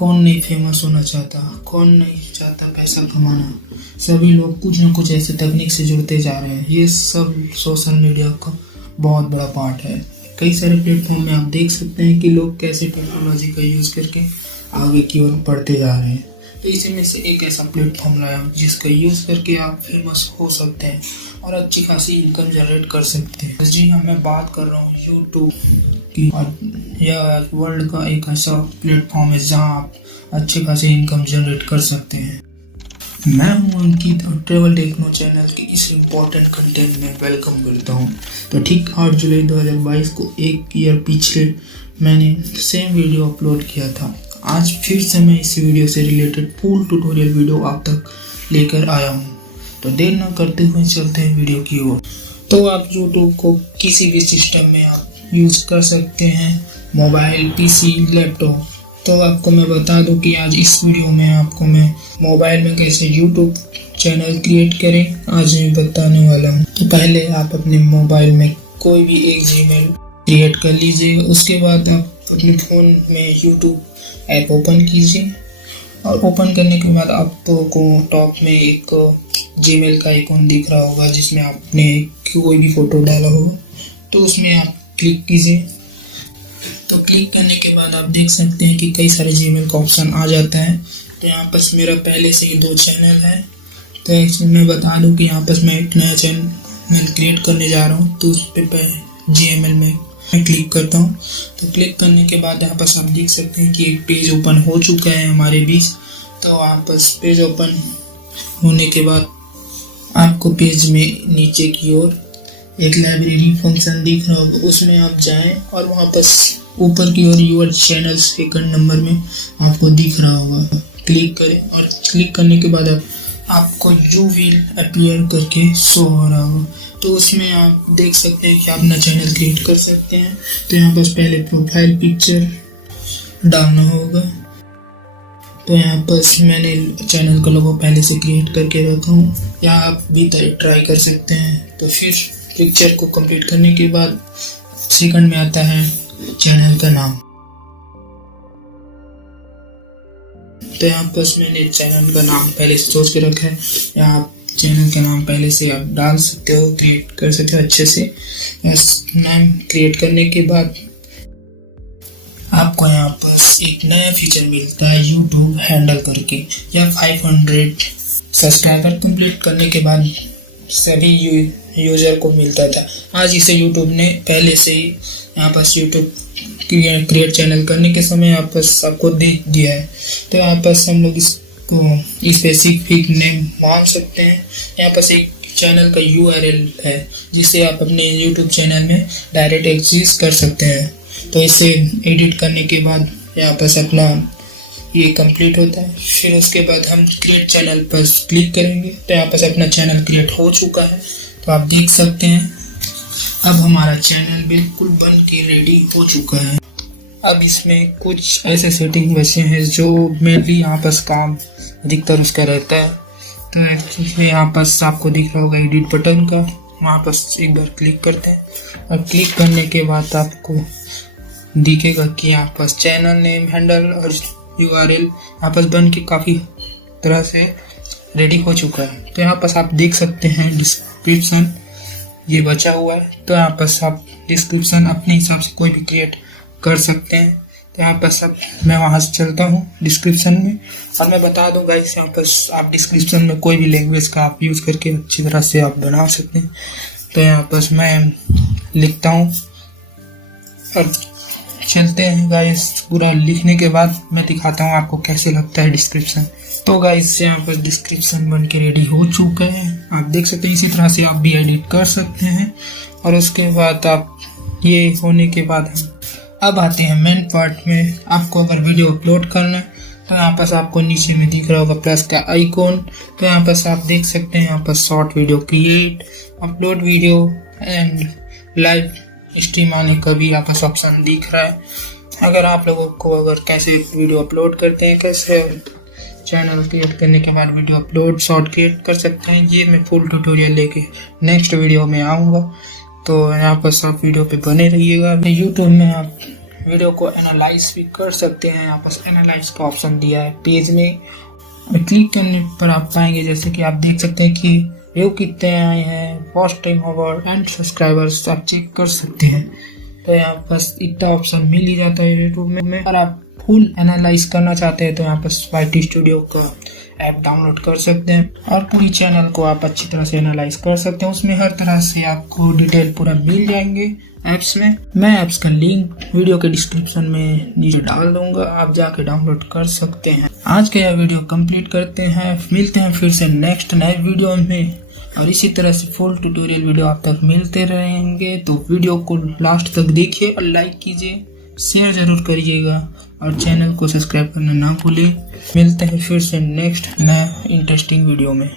कौन नहीं फेमस होना चाहता, कौन नहीं चाहता पैसा कमाना। सभी लोग कुछ न कुछ ऐसे तकनीक से जुड़ते जा रहे हैं। ये सब सोशल मीडिया का बहुत बड़ा पार्ट है। कई सारे प्लेटफॉर्म में आप देख सकते हैं कि लोग कैसे टेक्नोलॉजी का यूज़ करके आगे की ओर बढ़ते जा रहे हैं। तो इसी में से एक ऐसा प्लेटफॉर्म लाया हूं जिसका यूज़ करके आप फेमस हो सकते हैं और अच्छी खासी इनकम जनरेट कर सकते हैं। जी हाँ, मैं बात कर रहा हूँ यूट्यूब की। यह वर्ल्ड का एक ऐसा प्लेटफॉर्म है जहाँ आप अच्छी खासी इनकम जनरेट कर सकते हैं। मैं हूं अंकित और ट्रेवल टेक्नो चैनल के इस इम्पोर्टेंट कंटेंट में वेलकम करता हूं। तो ठीक 8 जुलाई 2022 को एक ईयर पीछे मैंने सेम वीडियो अपलोड किया था। आज फिर से मैं इस वीडियो से रिलेटेड फुल ट्यूटोरियल वीडियो आप तक लेकर आया हूं। तो देर न करते हुए चलते हैं वीडियो की ओर। तो आप यूट्यूब को किसी भी सिस्टम में आप यूज़ कर सकते हैं, मोबाइल, पीसी, लैपटॉप। तो आपको मैं बता दूं कि आज इस वीडियो में आपको मैं मोबाइल में कैसे यूट्यूब चैनल क्रिएट करें आज मैं बताने वाला हूं। तो पहले आप अपने मोबाइल में कोई भी एक जीमेल क्रिएट कर लीजिए। उसके बाद आप अपने फ़ोन में यूट्यूब ऐप ओपन कीजिए और ओपन करने के बाद आपको टॉप में एक जीमेल का आइकॉन दिख रहा होगा जिसमें आपने कोई भी फ़ोटो डाला होगा। तो उसमें आप क्लिक कीजिए। तो क्लिक करने के बाद आप देख सकते हैं कि कई सारे जीमेल का ऑप्शन आ जाता है। तो यहाँ पर मेरा पहले से ही 2 चैनल है। तो इसमें मैं बता दूं कि यहाँ पर मैं एक नया चैनल क्रिएट करने जा रहा हूँ। तो उस पर जीमेल में मैं क्लिक करता हूँ। तो क्लिक करने के बाद यहाँ पर आप देख सकते हैं कि एक पेज ओपन हो चुका है हमारे बीच। तो यहाँ पर पेज ओपन होने के बाद आपको पेज में नीचे की ओर एक लाइब्रेरी फंक्शन दिख रहा होगा, उसमें आप जाएं और वहाँ पर ऊपर की ओर यूर चैनल सेकंड नंबर में आपको दिख रहा होगा। क्लिक करें और क्लिक करने के बाद आपको यू विल अपीयर करके शो हो रहा होगा। तो उसमें आप देख सकते हैं कि आप अपना चैनल क्रिएट कर सकते हैं। तो यहाँ पर पहले प्रोफाइल पिक्चर डालना होगा। तो यहाँ पर मैंने चैनल का लोगो पहले से क्रिएट करके रखा हूँ, यहाँ आप भी ट्राई कर सकते हैं। तो फिर पिक्चर को कंप्लीट करने के बाद सेकंड में आता है चैनल का नाम। तो यहाँ पर मैंने चैनल का नाम पहले से सोच के रखा है। यहाँ आप चैनल का नाम पहले से आप डाल सकते हो, क्रिएट कर सकते हो अच्छे से। नाम क्रिएट करने के बाद आपको यहाँ पर एक नया फीचर मिलता है यूट्यूब हैंडल करके। या 500 सब्सक्राइबर कंप्लीट करने के बाद सभी यूज़र को मिलता था। आज इसे यूट्यूब ने पहले से ही यहाँ पर यूट्यूब क्रिएट चैनल करने के समय यहाँ पर आपको दे दिया है। तो यहाँ पर हम लोग इसको स्पेसिफिक नेम मान सकते हैं। यहाँ पर एक चैनल का URL है जिसे आप अपने यूट्यूब चैनल में डायरेक्ट एक्सेस कर सकते हैं। तो इसे एडिट करने के बाद यहाँ पर अपना ये कंप्लीट होता है। फिर उसके बाद हम क्रिएट चैनल पर क्लिक करेंगे। तो यहाँ पर अपना चैनल क्रिएट हो चुका है। तो आप देख सकते हैं अब हमारा चैनल बिल्कुल बन के रेडी हो चुका है। अब इसमें कुछ ऐसे सेटिंग वैसे हैं जो मेनली यहाँ पर काम अधिकतर उसका रहता है। तो इसमें यहाँ पर आपको दिख रहा होगा एडिट बटन का, वहाँ पर एक बार क्लिक करते हैं और क्लिक करने के बाद आपको दिखेगा कि यहाँ पर चैनल नेम, हैंडल और URL यहाँ पर बन के काफ़ी तरह से रेडी हो चुका है। तो यहाँ पर आप देख सकते हैं डिस्क्रिप्शन ये बचा हुआ है। तो यहाँ पर आप डिस्क्रिप्शन अपने हिसाब से कोई भी क्रिएट कर सकते हैं। तो यहाँ पर सब मैं वहाँ से चलता हूँ डिस्क्रिप्शन में और मैं बता दूँ गाइस, यहाँ पर आप डिस्क्रिप्शन में कोई भी लैंग्वेज का आप यूज़ करके अच्छी तरह से आप बना सकते हैं। तो यहाँ पर मैं लिखता हूँ और चलते हैं गाइस। पूरा लिखने के बाद मैं दिखाता हूँ आपको कैसे लगता है डिस्क्रिप्शन। तो गाइस यहाँ पर डिस्क्रिप्शन बन के रेडी हो चुका है, आप देख सकते हैं। इसी तरह से आप भी एडिट कर सकते हैं। और उसके बाद आप ये होने के बाद हम अब आते हैं मेन पार्ट में। आपको अगर वीडियो अपलोड करना है तो यहाँ पर आपको नीचे में दिख रहा होगा प्लस का आइकॉन। तो यहाँ पर आप देख सकते हैं यहाँ पर short video create, upload video and live stream आने का भी यहाँ पर ऑप्शन दिख रहा है। अगर आप लोगों को अगर कैसे वीडियो अपलोड करते हैं, कैसे चैनल क्रिएट करने के बाद वीडियो अपलोड शॉर्ट क्रिएट कर सकते हैं, ये मैं फुल ट्यूटोरियल लेके नेक्स्ट वीडियो में आऊँगा। तो यहाँ पर सब वीडियो पे बने रहिएगा। यूट्यूब में आप वीडियो को एनालाइज भी कर सकते हैं। यहाँ पर एनालाइज का ऑप्शन दिया है पेज में, क्लिक करने पर आप पाएंगे जैसे कि आप देख सकते हैं कि व्यू कितने आए हैं, watch time over and subscribers आप चेक कर सकते हैं। तो यहाँ पर इतना ऑप्शन मिल ही जाता है यूट्यूब में। अगर आप फुल एनालाइज करना चाहते हैं तो यहाँ पर YT स्टूडियो का ऐप डाउनलोड कर सकते हैं और पूरी चैनल को आप अच्छी तरह से एनालाइज कर सकते हैं। उसमें हर तरह से आपको डिटेल पूरा मिल जाएंगे ऐप्स में। मैं ऐप्स का लिंक वीडियो के डिस्क्रिप्शन में नीचे डाल दूंगा, आप जाके डाउनलोड कर सकते हैं। आज का यह वीडियो कंप्लीट करते हैं, मिलते हैं फिर से नेक्स्ट नए वीडियो में और इसी तरह से फुल ट्यूटोरियल वीडियो आप तक मिलते रहेंगे। तो वीडियो को लास्ट तक देखिए और लाइक कीजिए, शेयर जरूर करिएगा और चैनल को सब्सक्राइब करना ना भूलिए। मिलते हैं फिर से नेक्स्ट नए इंटरेस्टिंग वीडियो में।